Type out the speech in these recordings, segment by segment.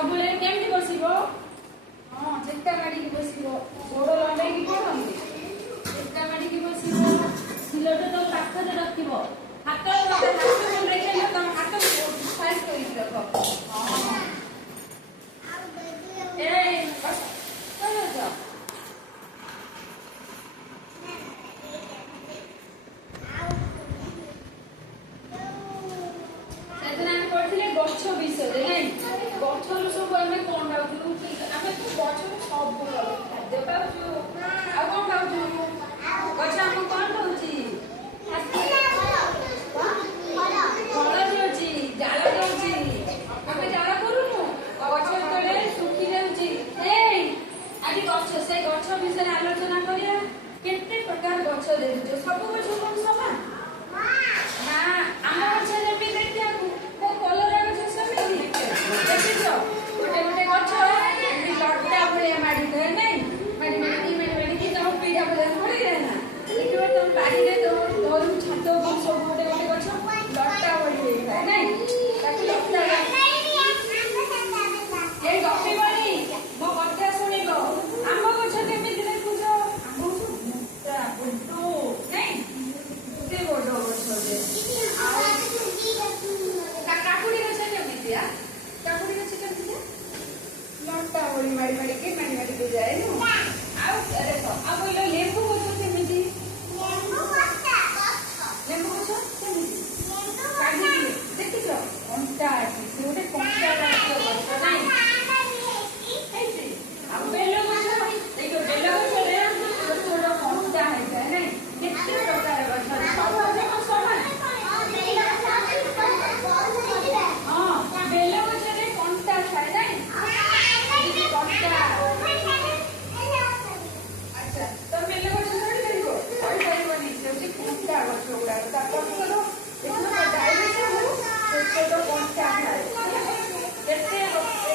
ସବୁବେଳେ କେମିତି ବସିବ? ହଁ ଚେଷ୍ଟା ମାଡ଼ିକି ବସିବ, ଗୋଡ଼ ଲମ୍ବେଇକି ପଡ଼ନ୍ତି, ଚେଷ୍ଟା ମାଡ଼ିକି ବସିବ, ସିଲଟ ତ ପାଖରେ ରଖିବ, ହାତ ମୁଣ୍ଡେଇଲେ ତମ ହାତ ଫାଷ୍ଟ କରିକି ରଖ। ହଁ ଏଇ ବସ ଗଛ ବିଷୟରେ ନାଇଁ ଗଛରୁ ସବୁ ଆମେ କଣ ପାଉଛୁ? ଆମେ ତ ଗଛରୁ ସବୁ ଖାଦ୍ୟ ପାଉଛୁ। ଆଉ କଣ ପାଉଛୁ? ଗଛ ଆମକୁ କଣ ଦଉଛି? ଫଳ ଦଉଛି, ଜାଳ ଦଉଛି। ଆମେ ଜାଳ କରୁନୁ, ଗଛ ଯେତେବେଳେ ଶୁଖି ଯାଉଛି। ଏଇ ଆଜି ଗଛ, ସେ ଗଛ ବିଷୟରେ ଆଲୋଚନା କରିବା। କେତେ ପ୍ରକାର ଗଛ ଦେଖୁଛୁ? ସବୁ ଗଛ କଣ ସମାନ? ନା ଆମ ଗଛ ଯେମିତି ଦେଖିବାକୁ କଲରା ଗଛ ସେମିତି ଦେଖିଛ? ଗୋଟେ ଗୋଟେ ଗଛ ଏମିତି ଲଟା ଭଳିଆ ମାଡ଼ି ଥାଏ ନାଇଁ, ମାଡ଼ିକି ତମ ପିଢା ଭଳିଆ ପଡ଼ିଯାଏ ନା। ଦେଖିବ ତମ ବାଡ଼ିରେ ତୋର ଛାତ ଉପରେ ସବୁ ଗୋଟେ ଗୋଟେ ଗଛ ଲଟା ଭଳି ହେଇଥାଏ ନାଇଁ, ତାକୁ ଲଟା ଏଇ ଗପିବନି, ମୋ କଥା ଶୁଣିବ। ଆମ୍ବ ଗଛ କେମିତି ଦେଖୁଛ? ଆମ୍ବ ଗଛ ମୋଟା ବଡ ନାଇଁ, କେତେ ବଡ ଗଛ ଯେ। ଆଉ କାକୁଡି ଗଛ କେମିତିଆ? କାକୁଡି ଗଛ କେମିତିଆ? ଲଟା ଭଳି ମାଡ଼ିକି ଯାଏ। ଆଉ ଦେଖ, ଆଉ କହିଲ ଲେମ୍ବୁ ଗଛ କେମିତି? ଲେମ୍ବୁ ଗଛ କେମିତି? ଦେଖିଛ? କଣ୍ଟା ଅଛି, ସେ ଗୋଟେ କଣ୍ଟା ଜାତୀୟ ଗଛ ନାଇଁ। ଆଉ ବେଲ ଗଛ, ବେଲ ଗଛରେ ଛୋଟ ଛୋଟ କଣ୍ଟା ହେଇଥାଏ ନାଇଁ। କେତେ ପ୍ରକାର ଗଛ ଅଛି, ସବୁ ଗଛ କଣ ସମାନ? ହଁ ବେଲ ଗଛରେ କଣ୍ଟା ଥାଏ ନାଇଁ, କଣ୍ଟା। ଆଚ୍ଛା ତ ବେଲ ଗଛ କହିପାରିବ? କହିପାରିବନି, ସେ ହଉଛି କଣ୍ଟା ଗଛ ଗୁଡାକ। ତା ପତ୍ର ଦେଖ ଡାଇରେ ସବୁ ଛୋଟ ଛୋଟ କଣ୍ଟା ଥାଏ। କେତେ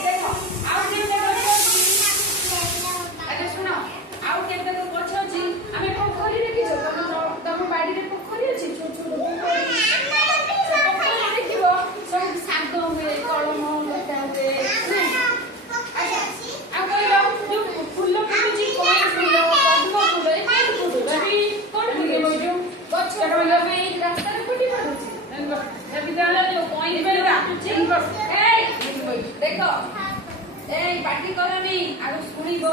ଦେଖ, ଆଉ କେତେ ଗଛ ଅଛି? ଆଚ୍ଛା ଶୁଣ, ଆଉ କେତେକ ଗଛ ଅଛି। ଆମେ ପୋଖରୀ ଦେଖିଛ? ତମ ବାଡିରେ ପୋଖରୀ ଅଛି? ଛୋଟ ଛୋଟ ପୋଖରୀ, ସେ ପୋଖରୀ ଦେଖିବ ସବୁ ଶାଗ ହୁଏ, କଳମ ଲତା ହୁଏ। ଆଚ୍ଛା ଆଉ କହିଲ ଯୋଉ ଫୁଲ ଫୁଟୁଛି, କଇଁ ଫୁଲ, ପଦ୍ମ ଫୁଲ, ଏ କୋଉଠି ଫୁଟୁଛି? କୋଉଠି ଫୁଟୁଛି? ଯୋଉ ଗଛ ରାସ୍ତାରେ ଫୁଟି ପାରୁଛି। ଯୋଉ କଇଁ ଫୁଲ ଫୁଟୁଛି, ଦେଖ ଏଇ ପାଟି କରନି, ଆଉ ଶୁଣିବ।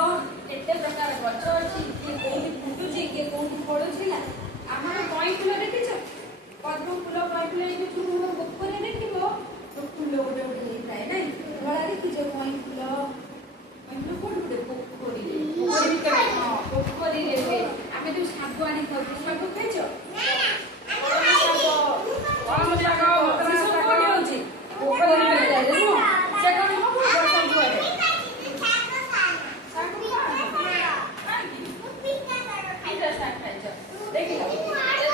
କେତେ ପ୍ରକାର ଗଛ ଅଛି, କିଏ କୋଉଠି ଫୁଟୁଛି, କିଏ କୋଉଠି ଫଳୁଛି ନା। ଆମର କଇଁ ଫୁଲ ଦେଖିଛ? ପଦ୍ମ ଫୁଲ, କଇଁ ଫୁଲ ଏଇ ଯୋଉ ପୋଖରୀ ଦେଖିବ ଫୁଲ ଗୋଟେ ଗୋଟେ ହେଇଥାଏ ନାଇଁ। ଧଳା ଦେଖିଛ? କଇଁ ଫୁଲ କୋଉଠି ଗୋଟେ ପୋଖରୀରେ, ପୋଖରୀରେ ହୁଏ। ଆମେ ଯୋଉ ଶାଗ ଆଣି ଖାଉଛୁ, ଶାଗ ଖାଇଛ? କଳମ ଶାଗ ସେ ସବୁ କୋଉଠି ହଉଛି? ପୋଖରୀରେ ନୁହଁ। ସେ କଣ ହବ? ବର୍ଷା ଜୁଆରେ ଦେଖିଲ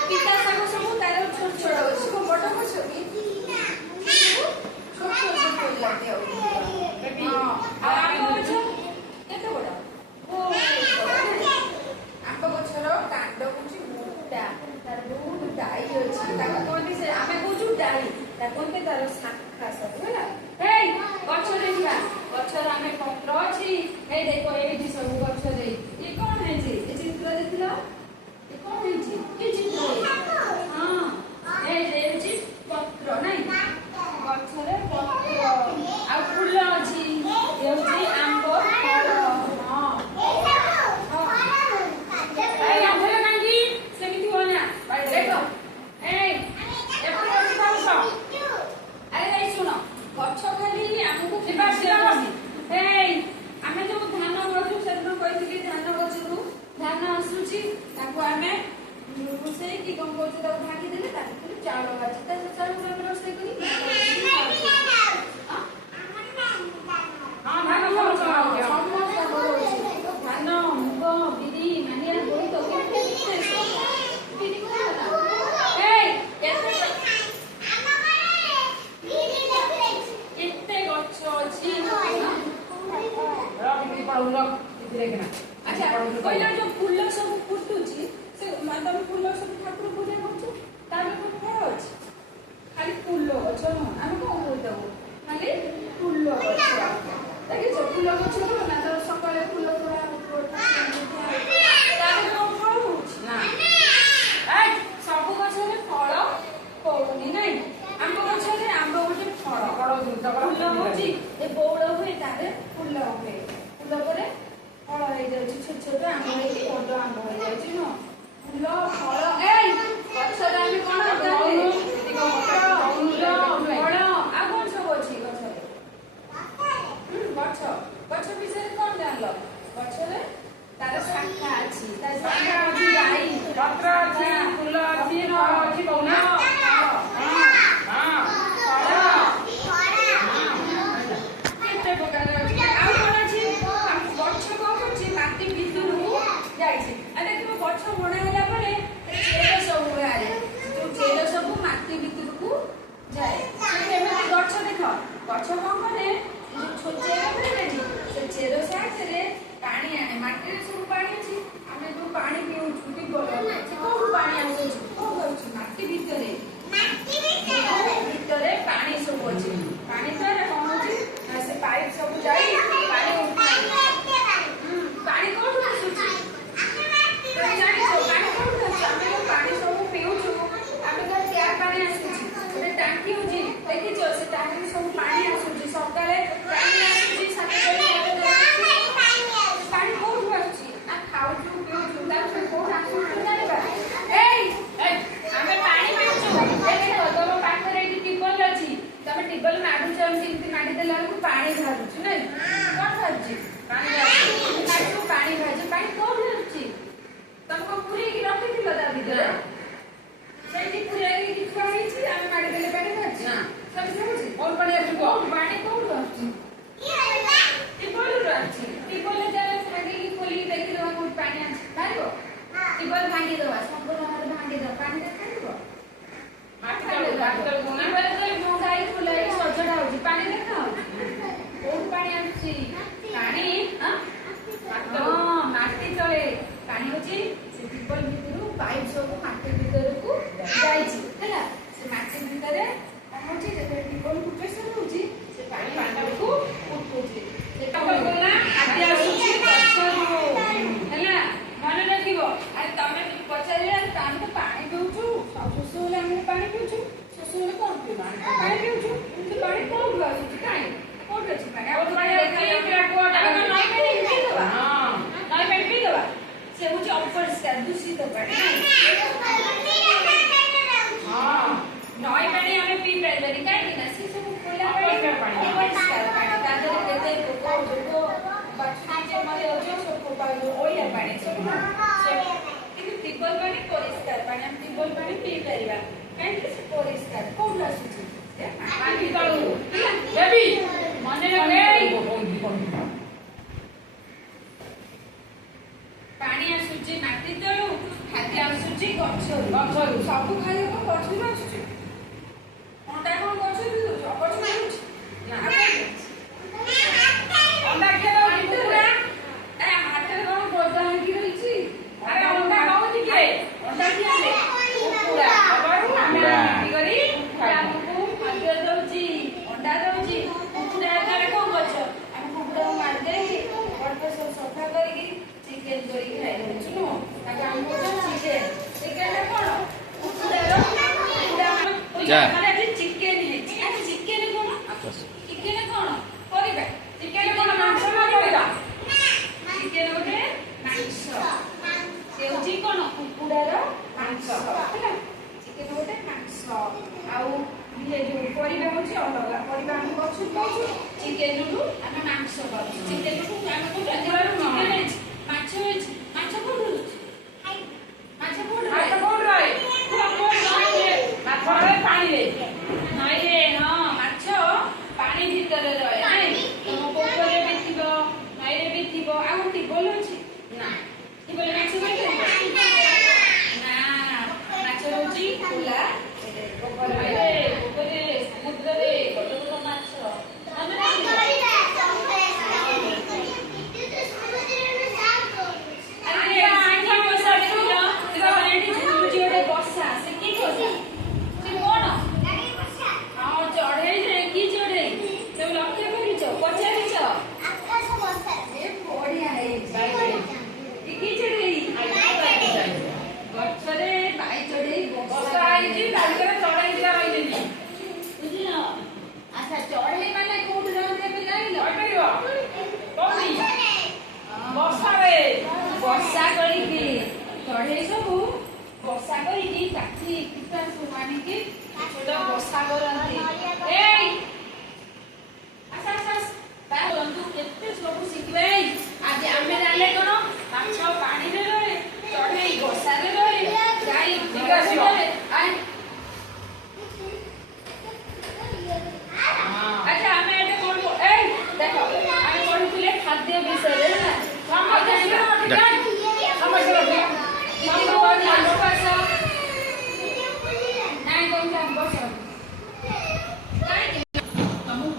ପିତା ଶାଗ ସବୁ ତାର ଛୋଟ ଛୋଟ ଅଛି, ବଡ ଗଛ କି? ଛୋଟ ଛୋଟ ଲାଗେ। ଆଉ ଆମ୍ବ ଗଛ କେତେ ବଡ? ଆମ୍ବ ଗଛର କାଣ୍ଡ ହଉଛି ମୋଟା, ତାର ବହୁତ ଡାଇ ଅଛି। ତାକୁ କୁହନ୍ତି, ସେ ଆମେ କହୁଛୁ ଡାଇ, ତାକୁ କୁହନ୍ତି ତାର ଶାଖା ସବୁ ହେଲା। ଏଇ ଗଛ ଦେଖିବା, ଗଛର ଆମେ ପତ୍ର ଅଛି। ଏଇ ଦେଖ ଏଇଠି ସବୁ ଗଛ ଦେଇ ଇଏ କଣ ହେଇଛି? ଏ ଚିତ୍ର ଦେଖିଲ, ଏ କଣ ହେଇଛି? କି ଚିତ୍ର? ହଁ ଏଇ ହେଉଛି ପତ୍ର ନାଇଁ, ଗଛରେ ପତ୍ର। ଆଉ ଫୁଲ ଅଛି, ଏ ହେଉଛି ଆମ୍ବ ଫଳ। ସେମିତି ହୁଅ ନା, ଦେଖ ଏଇ ଆରେ ଏଇ ଶୁଣ, ଗଛ ଖାଲି ଆମକୁ ଏଇ ଆମେ ଯୋଉ ଧାନ ଗଛ ସେଦିନ କହିଥିଲି, ଧାନ ଗଛରୁ ଧାନ ଆସୁଛି, ତାକୁ ଆମେ ରୋଷେଇକି କଣ କରୁଛୁ? ତାକୁ ଭାଙ୍ଗିଦେଲେ ତାକୁ ଚାଉଳ ବାହାରୁଛି। ତା ଚାଉଳକୁ ଆମେ ରୋଷେଇ କରି ଧାନ, ମୁଗ, ବିରି, ମାଣ୍ଡିଆ, ବୋଇତ କେତେ ଗଛ ଅଛି। ଆଚ୍ଛା କହିଲା ଯୋଉ ଫୁଲ ସବୁ ଫୁଟୁଛି, ସେ ତମେ ଫୁଲ ସବୁ ଠାକୁର ପୂଜା କରୁଛୁ, ତାର ଗୋଟେ ଫଳ ଅଛି? ଖାଲି ଫୁଲ ଗଛ ନୁହଁ, ଆମେ କଣ କହିଦେବୁ? ଖାଲି ଫୁଲ ଗଛ। ଫୁଲ ହଉଛି ଏ ବଉଳ ହୁଏ ତାରେ ଫୁଲ ହୁଏ ଫୁଲ ପରେ ଫଳ ହେଇଯାଉଛି ଛୋଟ ଛୋଟ ଆମ୍ବ ହେଇକି ବଡ ଆମ୍ବ ହେଇଯାଉଛି ନୁହଁ ଫୁଲ ଫଳ ଏଇ ଗଛରେ ଆମେ କଣ ଫୁଲ ଫଳ ଆଉ କଣ ସବୁ ଅଛି ଗଛରେ ଗଛ ଗଛ ବିଷୟରେ କଣ ଜାଣିଲ ଗଛରେ ତାର ଶାଖା ଅଛି ତା ଶାଖା ଅଛି ଗାଈ ପତ୍ର ଅଛି ଫୁଲ ଅଛି ଫଳ ଅଛି କହୁନା କେତେ ପ୍ରକାର ଅଛି ଆଉ କଣ ଅଛି ଗଛ କଣ କରୁଛି ମାଟି ଭିତରକୁ ଯାଇଛି ଆଉ ଦେଖିବ ଗଛ ବଡ ହେଲା ପରେ ଚେର ସବୁ ବାହାରେ ଯୋଉ ଚେର ସବୁ ମାଟି ଭିତରକୁ ଯାଏ କେମିତି ଗଛ ଦେଖ ଗଛ କଣ କରେ ଚେର ବାହାରେନି ସେ ଚେର ସାହାଯ୍ୟରେ ପାଣି ଆଣେ ମାଟିରେ ସବୁ ପାଣି ଅଛି ଆମେ ଯୋଉ ପାଣି ପିଉଛୁ କୋଉଠୁ ପାଣି ଆସୁଛି କୋଉଠୁ ଆସୁଛି ମାଟି ଭିତରେ ଭିତରେ ପାଣି ସବୁ ଅଛି ପାଣି ଦ୍ୱାରା କଣ ହଉଛି ସେ ପାଇପ୍ ସବୁ ଯାଇ ପାଣି କୋଉଠୁ ଆସୁଛି ଜାଣିଛ ପାଣି କୋଉଠୁ ଆସୁଛି ଆମେ ଯୋଉ ପାଣି ସବୁ ପିଉଛୁ ଆମେ ତ ଟ୍ୟାପ ପାଣି ଆସୁଛି ଗୋଟେ ଟାଙ୍କି ହଉଛି ଦେଖିଛ ସେ ଟାଙ୍କିରେ ସବୁ ପାଣି ଆସୁଛି ସକାଳେ ପାଣି ଆସୁଛି ପାଣି କୋଉଠୁ ଆସୁଛି ନା ଖାଉଛୁ ପିଉଛୁ ତାପରେ କୋଉଠୁ ଆସୁଛୁ ଜାଣିବା ଆମେ ପାଣି ପିଉଛୁ ତମ ପାଖରେ ଏଠି ଟ୍ୟୁବଲ ଅଛି ତମେ ଟ୍ୟୁବଲ ମାଡୁଛ ଏମିତି ମାଡି ଦେଲା ବେଳକୁ ପାଣି ବାହାରୁଛି ନାଇଁ କଣ ବାହାରୁଛି ପାଣି ବାହାରୁଛି ପାଣି ବାହାରୁଛି ପାଣି କୋଉଠୁ ଆସୁଛି ତମକୁ ପୁରେଇକି ରଖିଥିଲ ତା ଭିତରେ ସେଇଠି ପୁରେଇକି ଥୁଆ ହେଇଛି ଆମେ ମାଡି ଦେଲେ ପାଣି ବାହାରୁଛି ନା ସେମିତି ହଉଛି କୋଉଠୁ ପାଣି ଆସିବ ପାଣି କୋଉଠୁ ଆସୁଛି ଟ୍ୟୁବଲରୁ ଆସୁଛି ଟ୍ୟୁବଲ ଯାଏ ଭାଙ୍ଗିକି ଖୋଲିକି ଦେଖିଦବା କୋଉଠି ପାଣି ଅଛି ବାହାରିବ ଟ୍ୟୁବଲ ଭାଙ୍ଗିଦବା ସମ୍ପୂର୍ଣ୍ଣ ଭାଙ୍ଗିଦବା ପାଣି ଦେଖାଯିବ ଗାଈ ଖୋଲା ହେଇକି ସଜଡା ହଉଛି ପାଣି ଦେଖା ହଉଛି କୋଉଠୁ ପାଣି ଆସୁଛି ପାଣି ମାଟି ତଳେ ପାଣି ହଉଛି ସେ ଟ୍ୟୁବଲ ଭିତରୁ ପାଇପ୍ ସବୁ ମାଟି ଭିତରକୁ ଯାଇଛି ହେଲା ସେ ମାଟି ଭିତରେ କଣ ହଉଛି ଯେତେବେଳେ ଟ୍ୟୁବଲକୁ ପ୍ରେସର ହଉଛି ସେ ପାଣି ମାଟିକୁ ଉଠୁଛି ହେଲା ମନେ ରଖିବ ଆରେ ତମେ ପଚାରିଲେ ଆମେ ତ ପାଣି ପିଉଛୁ ଶୋଷ ହେଲେ ଆମେ ପାଣି ପିଉଛୁ ଶୋଷ ହେଲେ କଣ ପିଉଛୁ ପାଣି ପିଉଛୁ କିନ୍ତୁ ପାଣି କୋଉଠୁ ଆସୁଛି କାହିଁ କୋଉଠି ଅଛି ପାଣି ନଈ ପାଣି ପିଇଦବା ସେ ହଉଛି ଅପରିଷ୍କାର ଦୂଷିତ ପାଣି ନଈ ପାଣି ଆମେ ପିଇ ପାରିବାନି କାହିଁକି ନା ସେ ସବୁ ଖୋଲା ପାଣି ଅପରିଷ୍କାର ପାଣି ତା ଦେହରେ କେତେ ପୋକ ଜୋକ ବାଛୁରୀ ମରିଯାଉଛି ସବୁ ଅଳିଆ ପାଣି ସବୁ କିନ୍ତୁ ଟ୍ୟୁବଲ ପାଣି ପରିଷ୍କାର ପାଣି ଆମେ ଟ୍ୟୁବଲ ପାଣି ପିଇ ପାରିବା କାହିଁକି ସେ ପରିଷ୍କାର କୋଉଠୁ ଆସୁଛି ମାଟି ତଳୁ ମନେ ରଖେ ପାଣି ଆସୁଛି ମାଟି ତଳୁ ଖାଦ୍ୟ ଆସୁଛି ଗଛରୁ ସବୁ ଖାଦ୍ୟ ଗଛରୁ ଆସୁଛି ଅଣ୍ଡା କଣ ଗଛରୁ ଦଉଛି ଅପରିଷ୍କାର ହଉଛି ଅଣ୍ଡା ହାତରେ କଣ ଗଦା ହେଇକି ରହିଛି ଆରେ ଅଣ୍ଡା ଦଉଛି କିଏ ଅଣ୍ଡା କିଏ ଆମକୁ ଖାଦ୍ୟ ଦଉଛି ଅଣ୍ଡା ଦଉଛି କୁକୁଡ଼ା ଆକାରରେ କଣ କରୁଛ ଆମେ କୁକୁଡ଼ାକୁ ମାରି ଦେଇକି ଅଳ୍ପ ସବୁ ସଫା କରିକି ଚିକେନ କରିକି ଖାଇ ଦଉଛୁ ନୁହଁ ତାକୁ ଆମେ କହୁଛୁ ଚିକେନ କଣ କୁକୁଡ଼ାର ଚିକେନ ହେଇଛି ଆରେ ଚିକେନ କଣ ଚିକେନ କଣ କରିବା ଚିକେନ କଣ ମାଂସ ନା କରିବା ଚିକେନ ଗୋଟେ ମାଂସ ସେ ହଉଛି କଣ କୁକୁଡ଼ାର ମାଂସ ହେଲା ଚିକେନ ଗୋଟେ ମାଂସ ଆଉ ଇଏ ଯୋଉ ପରିବା ହଉଛି ଅଲଗା ପରିବା ଆମେ ଗଛରୁ ପାଉଛୁ ଚିକେନରୁ ଆମେ ମାଂସ ପାଉଛୁ ଚିକେନରୁ ଆମେ କୋଉଠୁ ହେଇଛି ମାଛ ହେଇଛି ମାଛ କୋଉଠୁ ରହୁଛି ମାଛ କୋଉଠୁ ରହେ ପାଣିରେ ନଈରେ ହଁ ମାଛ ପାଣି ଭିତରେ ରହେ ତମ ପୋଖରୀରେ ବି ଥିବ ନଈରେ ବି ଥିବ ଆଉ ଟ୍ୟୁବଲ ଅଛି ନା ଟ୍ୟୁବଲ ମାଛ ନା ମାଛ ରହୁଛି ଖୋଲା ପୋଖରୀରେ ସମୁଦ୍ରରେ ବଡ଼ ବଡ଼ ମାଛ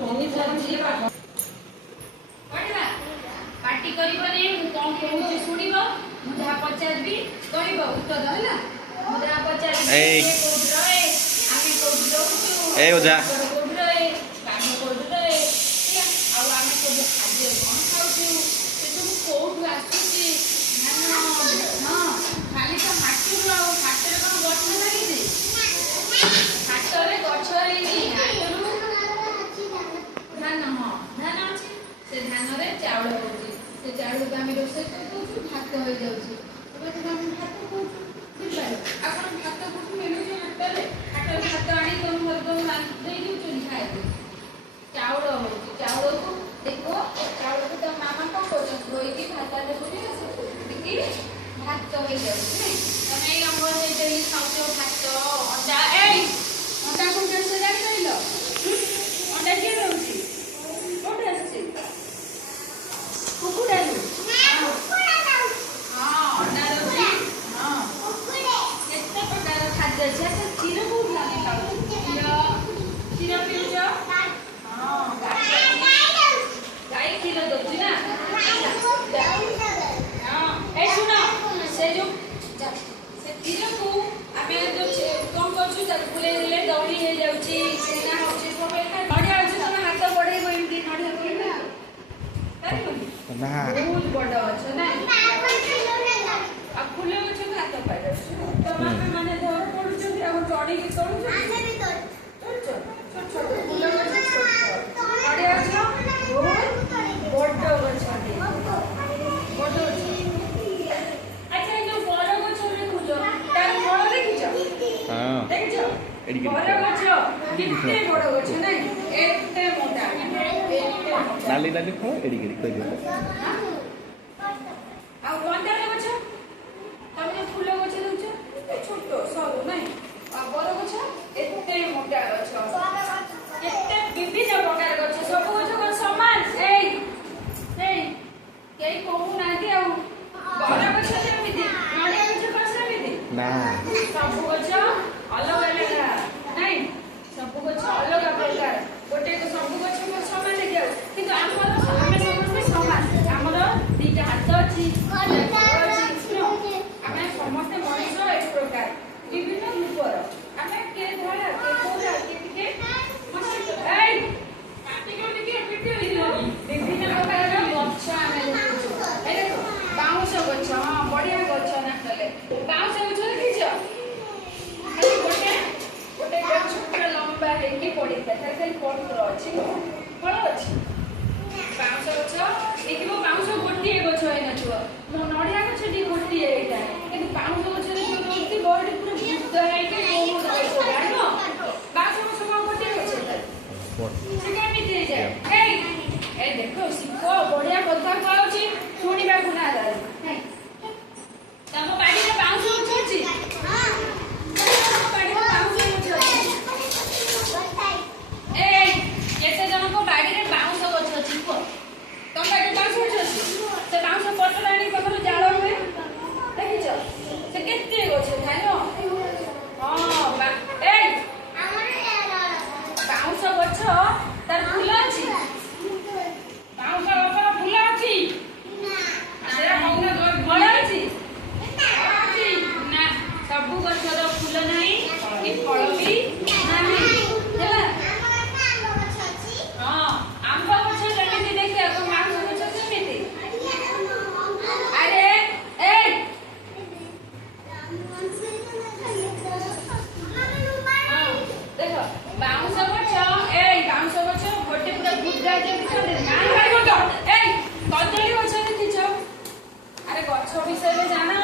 पार्टी करबनी कौन कहूँ शुणव मुझे पचारि कह उत्तर है मुझे पचारि ओझा खाली तो हाटू हाटर कौन गठ लगी हाटरे गछ धान हाँ धान अच्छी से धान चाउल होची से चाउल को आम रोषे कर भात हो जाऊँगी भात कौन भात को मिलूँ हाटर हाटर भात आनी तुम घर को दे खाए चाउल होची चाउल को देखो चाउल को तो मामा कौन कर धोई भात देखी भात हो जाऊँगी तमें आम घर खाऊ भात अंडा अंडा को कैसे जानी कहल अंडा किए रोचे कौन आसी कुकुड़ा हाँ अंडा रोटी हाँ केते प्रकार खाद्य अच्छे से क्षीर को क्षीर पीउछ हाँ गाय क्षीर दौची ना हाँ ए सुन से जो से क्षीर को आम जो कौन कर फुले देले दौड़ी हो जाऊँगी छेना होची सब नड़िया अच्छे तुम हाथ बढ़ेब एमती नड़िया बहुत बड़ अच्छे ना फुल गछ हाथ पाई तमाम मैंने धर पड़ुछ चढ़ी तोड़ फुल गछ नड़िया गछ बहुत बड़ गछ बड़ अच्छा जो बर गछ देखुछ तार फल देखिछ बर गछ केते बड़ गछ ना एते मोटा नाली नाली फल एडी एडी कह दियो आ मंदार गछ तमे फूल गछ दउछ छोट सब नै आ बर गछ एते मोटा गछ एते विभिन्न प्रकार गछ सब गछ समान केही कहू नाथी आ बर गछ जेमिति नडिया गछ कसरा मिति ना सब गछ अलग अलग नै सब गछ अलग प्रकार गोटे को सब गछ समान देखियो किंतु आमे समस्त समान हमर दीटा हाथ अछि आमे समस्त मनुष्य एक प्रकार विभिन्न रूपर आमे के धरा के कोरा के ए काटी के पिटी विभिन्न प्रकार गछ आमे देखु ए देखो बाउंस गछ हां बढ़िया गछ ना कले बाउंस गछ देखिछ खाली गोटे गोटे गछ छोटा लंबा है कि पड़ी था खाली पत्र अछि फल अछि बाउंस गछ देखिबो बाउंस गोटिए गछ है नछुआ मो नडिया गछ डी गोटिए एटा किंतु बाउंस गछ रे गोटी बॉडी पूरा भूत है कि कोन गछ जानो बाउंस गछ को गोटिए गछ है से केमिति जाय ए देखो सिको बढ़िया कथा कहउची सुनिबा गुना जाय नहीं तम बाडी रे बाउंस गछ अछि हां तम बाडी रे बाउंस गछ अछि ए केते जन को बाडी रे बाउंस गछ अछि को तम बाडी बाउंस गछ अछि से बाउंस पटलानी कखनो जाळ हुए देखिछ से केते गछ थानो हां बा ए बाउंस गछ तार फूल अछि बाउंस गछ फूल अछि ना से बड़ अछि ना सब गछ रो फूल नाही कि फल भी नाही ହେଲା हां आंबा गछ जेमिति देखि ako बाउंस गछ जेमिति अरे ए देखो बाउंस गछ बाउंस गछ गोटे पूरा गुड्डा जेमिति कान काढो तो कदली गछ देखिछ अरे गछ विषय में जानो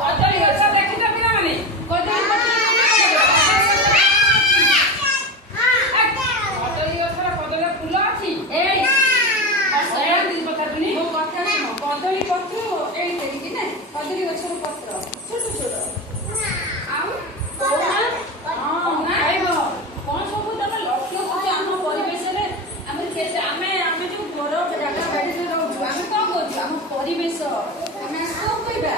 कदली गछ देखि त पिला माने कदली कदली फूल अछि मो कथा सुनो कदली पत्र कि ना कदली गछ पत्र छोट छोट आउ ना आइबो कोन सब तमे लक्ष्य होचे हम परिवेश रे आमे जो घर जगह बाड़ी रे रहू आमे कोन करू हम परिवेश आमे सब कहबा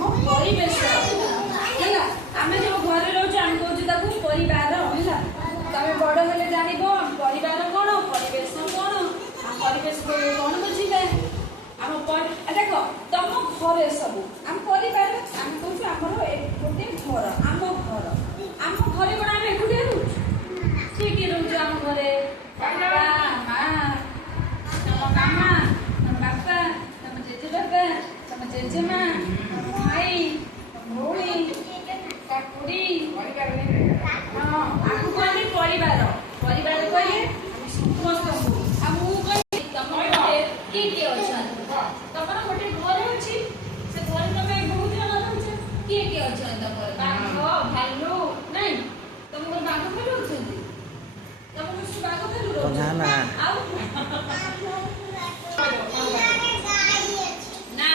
हम परिवेश ହେଲା आमे जो घर रहू आमे कहू ताकू परिवार ହେଲା तमे କଣ ବୁଝିବେ ଆମ ଦେଖ ତମ ଘରେ ସବୁ ଆମ ପରିବାର ଆମେ କହୁଛୁ ଆମର ଗୋଟେ ଘର ଆମ ଘରେ କଣ ଆମେ ଏକୁଟିଆ ରହୁଛୁ କିଏ କିଏ ରହୁଛୁ ଆମ ଘରେ ବାପା ମା ତମ ମାମା ତମ ବାପା ତମ ଜେଜେବାପା ତମ ଜେଜେମା ତମ ଭାଇ ତମ ଭଉଣୀ କାକୁଡି ହଁ ଆଗକୁ ଆମେ ପରିବାର କହିଲେ ଆମେ ସମସ୍ତଙ୍କୁ ଆଉ ମୁଁ କହିବି ତମ ଘରେ କିଏ କିଏ ଅଛନ୍ତି ତମର ଗୋଟେ ଘର ଅଛି ସେ ଘରେ ତମେ ବହୁତ ଜଣ ରହୁଛ କିଏ କିଏ ଅଛନ୍ତି ତମର ବାଘ ଭାଲୁ ନାଇଁ ତମର ବାଘ ଭାଲୁ ଅଛନ୍ତି ତମର ସବୁ ବାଘ ଭାଲୁ ନା ନା ଆଉ ନା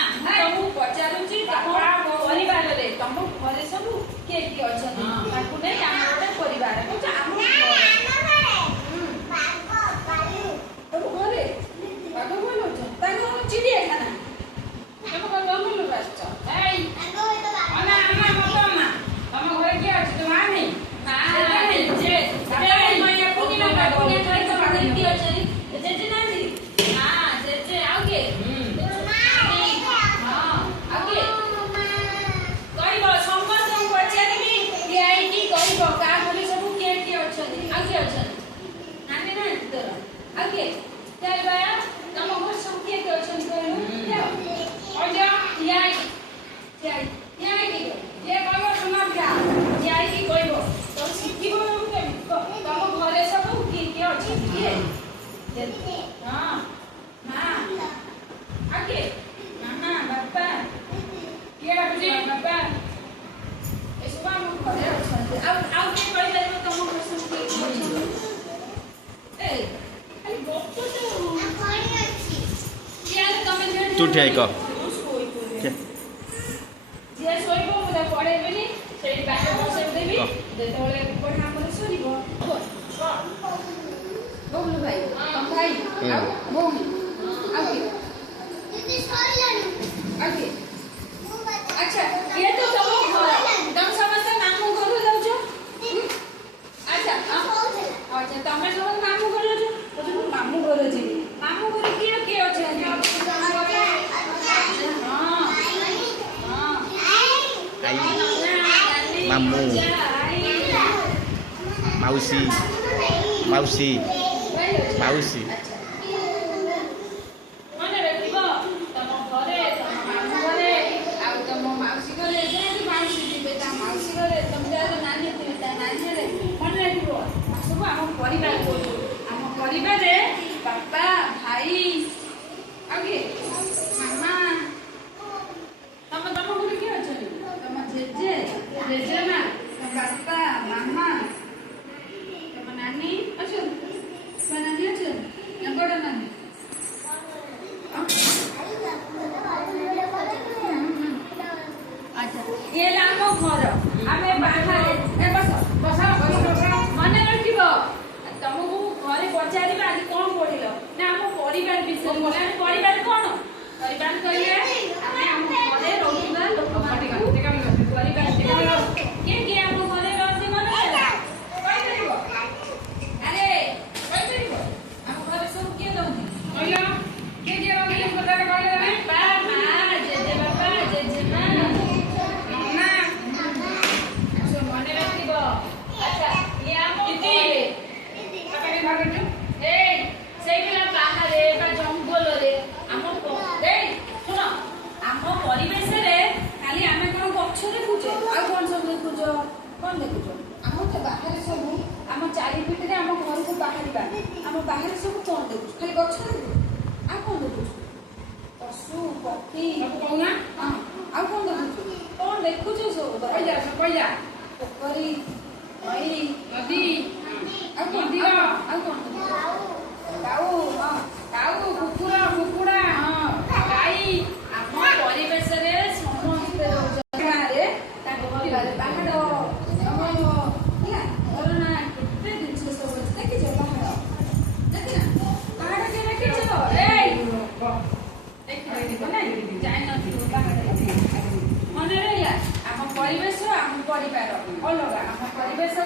ମୁଁ ପଚାରୁଛି ତମ ପରିବାରରେ ତମ ଘରେ ସବୁ କିଏ କିଏ ଅଛନ୍ତି ତାକୁ ନେଇ ଆମର ଗୋଟେ ପରିବାର କହୁଛ ଆମ ତମ ଘରେ ବାଘ ଭାଲୁ ଅଛନ୍ତି ତାଙ୍କ ଚିଡ଼ିଆଖାନା ତମ ଘର ଭଲ ଆସିଛ ଏଇ ତମ ଘରେ କିଏ ଅଛି ତମ ଆମେ तू ठीक कह ଯିଏ ଶୋଇବ ମୁଁ ତାକୁ ପଢ଼େଇବିନି ସେଇଠି ପାଠ ବସେଇଦେବି ଯେତେବେଳେ ପଢ଼ା ଆମର ସରିବ ବବୁଲୁ ଭାଇ ତମ ଭାଇ ଆଉ ଭଉଣୀ ଆଉ କିଏ ଆଉ କିଏ ଆଚ୍ଛା ଇଏ ତ ତମ ଘର ତମେ ସମସ୍ତେ ମାମୁଁ ଘରକୁ ଯାଉଛ ଆଚ୍ଛା ଆଚ୍ଛା ତମେ ସମସ୍ତେ ମାମୁଁ ଘର ଯାଉଛ ମୁଁ ମାମୁଁ ଘର ଯିବି ମାମୁଁ ଘରେ କିଏ କିଏ ଅଛନ୍ତି मामू माउसी माउसी माउसी परिवार बापा भाई आगे मामा तम तम घर किए अच्छा तम जेजे जेजेमा बापा मामा तम नानी अच्छा तम नानी अच्छा बड़ा नानी अच्छा ये लामो घर आमे बाहर ए बस बस मन रखिबो तमको घरे पचारिबा आज कोन पढिल ना हम परिवार विषय बोले परिवार कोन परिवार कहिए आमे हम घरे रहउबा लोक माटी परिवार के हम घरे रहते मन कहि करिवो अरे कहि करिवो हम घरे सब के दउनी कहिलो के रहते हम घरे कहले रे बापा मां जेजे बापा जेजे मां मम्मा सब मन रखिबो अच्छा ये हम घरे परिवेश